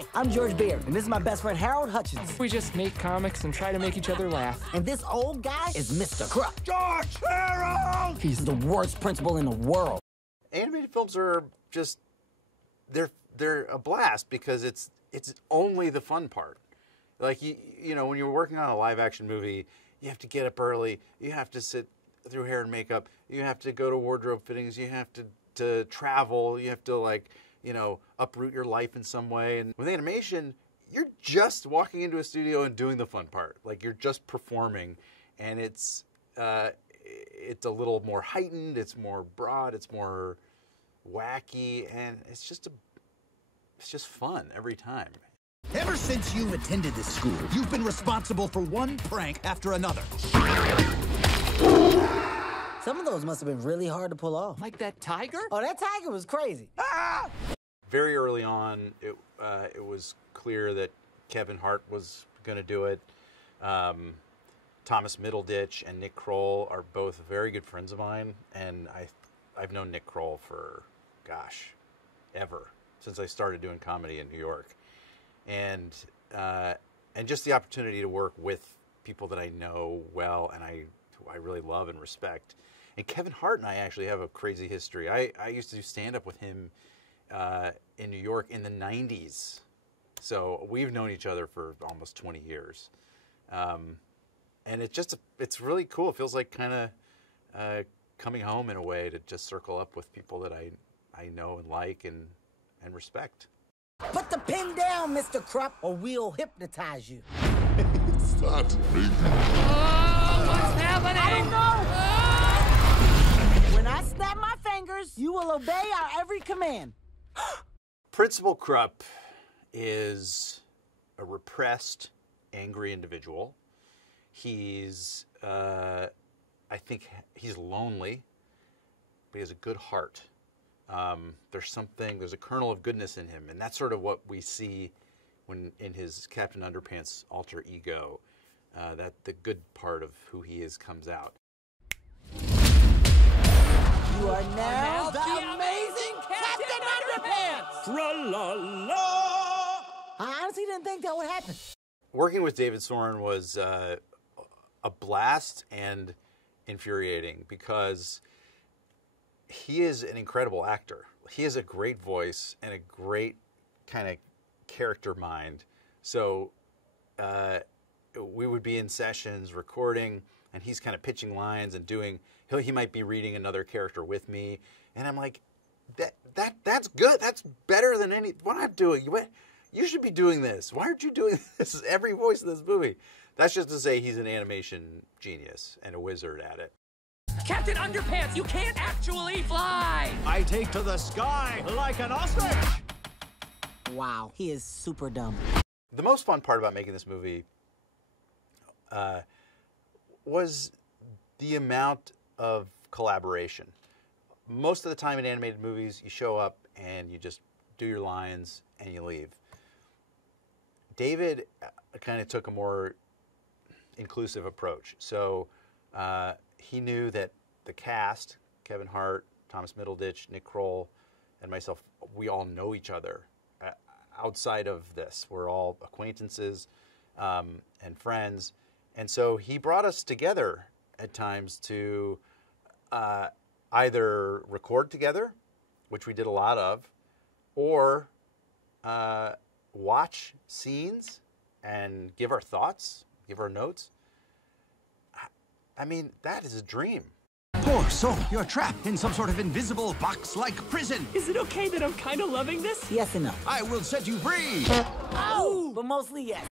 Hi, I'm George Beard, and this is my best friend Harold Hutchins. We just make comics and try to make each other laugh. And this old guy is Mr. Krupp. George! Harold! He's the worst principal in the world. Animated films are just, they're a blast because it's only the fun part. Like, you know, when you're working on a live-action movie, you have to get up early, you have to sit through hair and makeup, you have to go to wardrobe fittings, you have to travel, you have to, like, you know, uproot your life in some way. And with animation, you're just walking into a studio and doing the fun part. Like, you're just performing, and it's a little more heightened, it's more broad, it's more wacky, and it's just fun every time. Ever since you attended this school, you've been responsible for one prank after another. Some of those must have been really hard to pull off. Like that tiger? Oh, that tiger was crazy. Ah! Very early on, it was clear that Kevin Hart was going to do it. Thomas Middleditch and Nick Kroll are both very good friends of mine, and I've known Nick Kroll for, gosh, ever, since I started doing comedy in New York. And just the opportunity to work with people that I know well and who I really love and respect. And Kevin Hart and I actually have a crazy history. I used to do stand-up with him in New York in the 90s. So we've known each other for almost 20 years. And it's really cool. It feels like kind of coming home in a way, to just circle up with people that I know and like and respect. Put the pen down, Mr. Krupp, or we'll hypnotize you. Start me. Oh, what's happening? I don't know. When I snap my fingers, you will obey our every command. Principal Krupp is a repressed, angry individual. He's, I think he's lonely, but he has a good heart. There's a kernel of goodness in him, and that's sort of what we see when in his Captain Underpants alter ego, that the good part of who he is comes out. You are now the amazing Captain Underpants! Tra-la-la! I honestly didn't think that would happen. Working with David Soren was a blast and infuriating because he is an incredible actor. He has a great voice and a great kind of character mind. So we would be in sessions recording, and he's kind of pitching lines and he might be reading another character with me, and I'm like, that's good. That's better than what I'm doing. You should be doing this. Why aren't you doing this? Every voice in this movie. That's just to say he's an animation genius and a wizard at it. Captain Underpants, you can't actually fly! I take to the sky like an ostrich! Wow, he is super dumb. The most fun part about making this movie was the amount of collaboration. Most of the time in animated movies, you show up and you just do your lines and you leave. David kind of took a more inclusive approach. So he knew that the cast, Kevin Hart, Thomas Middleditch, Nick Kroll, and myself, we all know each other. Outside of this, we're all acquaintances and friends. And so he brought us together at times to either record together, which we did a lot of, or watch scenes and give our thoughts, give our notes. I mean, that is a dream. Poor soul, you're trapped in some sort of invisible box-like prison. Is it okay that I'm kind of loving this? Yes and no. I will set you free. Oh, but mostly yes.